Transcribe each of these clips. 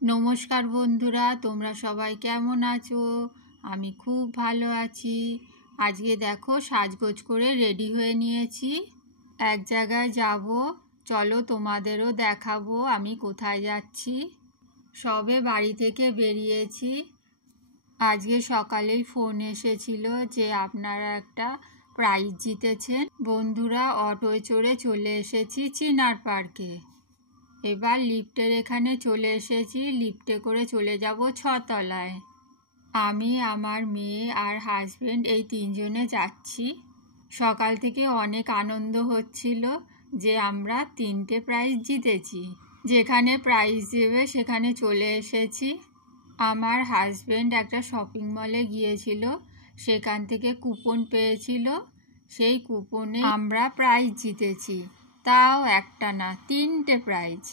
নমস্কার বন্ধুরা, তোমরা সবাই কেমন আছো? আমি খুব ভালো আছি। আজকে দেখো সাজগোজ করে রেডি হয়ে নিয়েছি, এক জায়গায় যাব। চলো তোমাদেরও দেখাবো আমি কোথায় যাচ্ছি। সবে বাড়ি থেকে বেরিয়েছি। আজকে সকালেই ফোন এসেছিল যে আপনারা একটা প্রাইজ জিতেছেন। বন্ধুরা, অটোয় চড়ে চলে এসেছি চিনার পার্কে। এবার লিফটের এখানে চলে এসেছি, লিফটে করে চলে যাব 6 তলায়। আমি, আমার মেয়ে আর হাজবেন্ড এই 3 জনে যাচ্ছি। সকাল থেকে অনেক আনন্দ হচ্ছিল যে আমরা 3টে প্রাইজ জিতেছি। যেখানে প্রাইজ দেবে সেখানে চলে এসেছি। আমার হাজবেন্ড একটা শপিং মলে গিয়েছিল, সেখান থেকে কুপন পেয়েছিল। সেই কুপনে আমরা প্রাইজ জিতেছি, তাও একটা না 3টে প্রাইজ।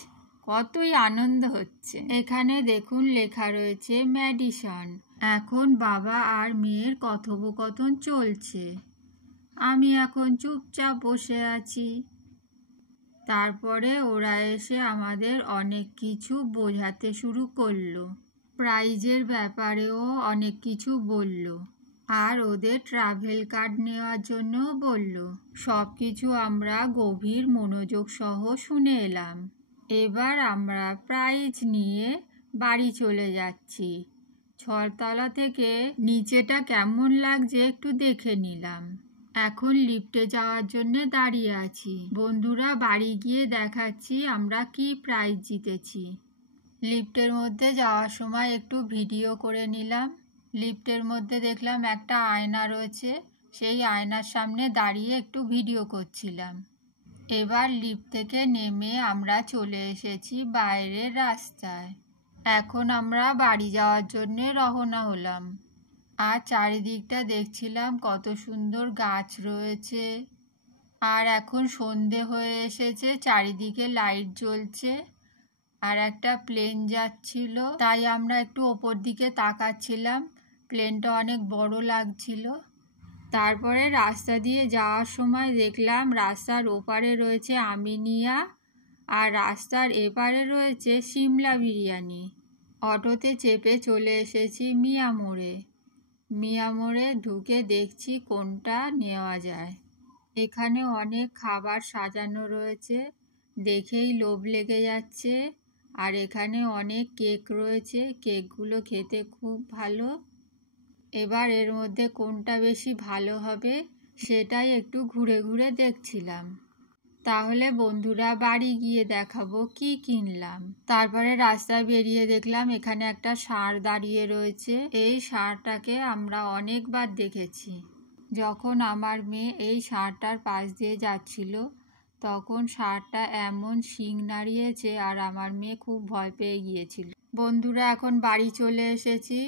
কতই আনন্দ হচ্ছে। এখানে দেখুন লেখা রয়েছে ম্যাডিসন। এখন বাবা আর মেয়ের কথোপকথন চলছে। আমি এখন চুপচাপ বসে আছি। তারপরে ওরা এসে আমাদের অনেক কিছু বোঝাতে শুরু করলো। প্রাইজের ব্যাপারেও অনেক কিছু বলল, আর ওদের ট্রাভেল কার্ড নেওয়ার জন্য বলল। সব কিছু আমরা গভীর মনোযোগ সহ শুনে এলাম। এবার আমরা প্রাইজ নিয়ে বাড়ি চলে যাচ্ছি। 6 তলা থেকে নিচেটা কেমন লাগছে একটু দেখে নিলাম। এখন লিফটে যাওয়ার জন্য দাঁড়িয়ে আছি। বন্ধুরা, বাড়ি গিয়ে দেখাচ্ছি আমরা কি প্রাইজ জিতেছি। লিফটের মধ্যে যাওয়ার সময় একটু ভিডিও করে নিলাম। লিফটের মধ্যে দেখলাম একটা আয়না রয়েছে, সেই আয়নার সামনে দাঁড়িয়ে একটু ভিডিও করছিলাম। এবার লিফট থেকে নেমে আমরা চলে এসেছি বাইরের রাস্তায়। এখন আমরা বাড়ি যাওয়ার জন্য রওনা হলাম। আর চারিদিকটা দেখছিলাম কত সুন্দর গাছ রয়েছে। আর এখন সন্ধে হয়ে এসেছে, চারিদিকে লাইট জ্বলছে। আর একটা প্লেন যাচ্ছিল, তাই আমরা একটু ওপর দিকে তাকাচ্ছিলাম। প্লেনটা অনেক বড় লাগছিল। তারপরে রাস্তা দিয়ে যাওয়ার সময় দেখলাম রাস্তার ওপারে রয়েছে আমিনিয়া, আর রাস্তার এপারে রয়েছে সিমলা বিরিয়ানি। অটোতে চেপে চলে এসেছি মিয়া মোড়ে। মিয়া মোড়ে ঢুকে দেখছি কোনটা নেওয়া যায়। এখানে অনেক খাবার সাজানো রয়েছে, দেখেই লোভ লেগে যাচ্ছে। আর এখানে অনেক কেক রয়েছে, কেকগুলো খেতে খুব ভালো। এবার এর মধ্যে কোনটা বেশি ভালো হবে সেটাই একটু ঘুরে ঘুরে দেখছিলাম। তাহলে বন্ধুরা, বাড়ি গিয়ে দেখাবো কি কিনলাম। তারপরে রাস্তায় বেরিয়ে দেখলাম এখানে একটা ষাঁড় দাঁড়িয়ে রয়েছে। এই ষাঁড়টাকে আমরা অনেকবার দেখেছি। যখন আমার মেয়ে এই ষাঁড়টার পাশ দিয়ে যাচ্ছিল, তখন ষাঁড়টা এমন শিং নাড়িয়েছে আর আমার মেয়ে খুব ভয় পেয়ে গিয়েছিল। বন্ধুরা, এখন বাড়ি চলে এসেছি।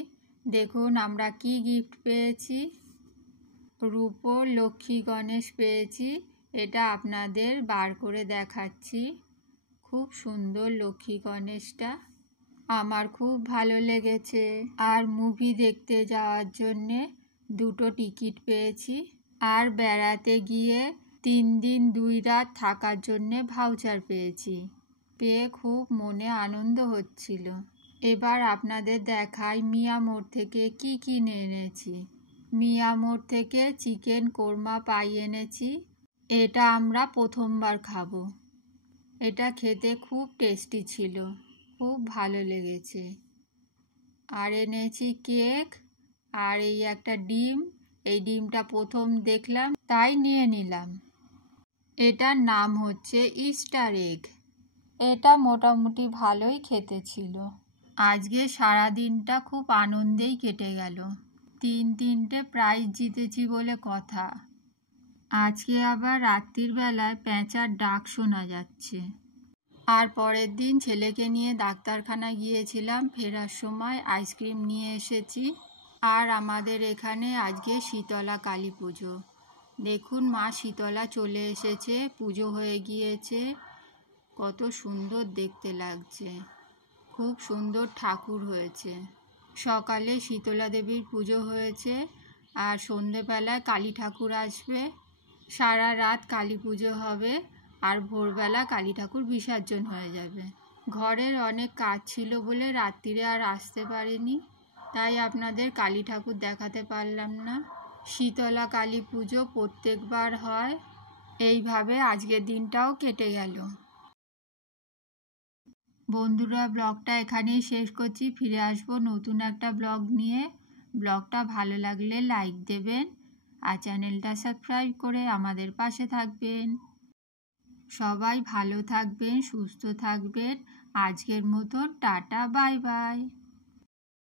দেখুন আমরা কি গিফট পেয়েছি। রূপোর লক্ষ্মী গণেশ পেয়েছি। এটা আপনাদের বার করে দেখাচ্ছি। খুব সুন্দর লক্ষ্মী গণেশটা, আমার খুব ভালো লেগেছে। আর মুভি দেখতে যাওয়ার জন্যে 2টো টিকিট পেয়েছি। আর বেড়াতে গিয়ে 3 দিন 2 রাত থাকার জন্যে ভাউচার পেয়েছি। পেয়ে খুব মনে আনন্দ হচ্ছিল। এবার আপনাদের দেখাই মিয়া মোড় থেকে কি কিনে এনেছি। মিয়া মোড় থেকে চিকেন কোরমা পাই এনেছি। এটা আমরা প্রথমবার খাবো। এটা খেতে খুব টেস্টি ছিল, খুব ভালো লেগেছে। আর এনেছি কেক, আর এই একটা ডিম। এই ডিমটা প্রথম দেখলাম তাই নিয়ে নিলাম। এটার নাম হচ্ছে ইস্টার এগ। এটা মোটামুটি ভালোই খেতে ছিল। আজকে সারা দিনটা খুব আনন্দেই কেটে গেল। 3টে প্রাইজ জিতেছি বলে কথা। আজকে আবার রাত্রির বেলায় পেঁচার ডাক শোনা যাচ্ছে। আর পরের দিন ছেলেকে নিয়ে ডাক্তারখানায় গিয়েছিলাম। ফেরার সময় আইসক্রিম নিয়ে এসেছি। আর আমাদের এখানে আজকে শীতলা কালী পুজো। দেখুন মা শীতলা চলে এসেছে, পুজো হয়ে গিয়েছে। কত সুন্দর দেখতে লাগছে, খুব সুন্দর ঠাকুর হয়েছে। সকালে শীতলা দেবীর পুজো হয়েছে, আর সন্ধেবেলায় কালী ঠাকুর আসবে। সারা রাত কালী পুজো হবে, আর ভোরবেলা কালী ঠাকুর বিসর্জন হয়ে যাবে। ঘরের অনেক কাজ ছিল বলে রাত্রিরে আর আসতে পারিনি, তাই আপনাদের কালী ঠাকুর দেখাতে পারলাম না। শীতলা কালী পুজো প্রত্যেকবার হয়, এইভাবে আজকের দিনটাও কেটে গেল। বন্ধুরা, ব্লগটা এখানেই শেষ করছি। ফিরে আসবো নতুন একটা ব্লগ নিয়ে। ব্লগটা ভালো লাগলে লাইক দেবেন আর চ্যানেলটা সাবস্ক্রাইব করে আমাদের পাশে থাকবেন। সবাই ভালো থাকবেন, সুস্থ থাকবেন। আজকের মতো টাটা, বাই বাই।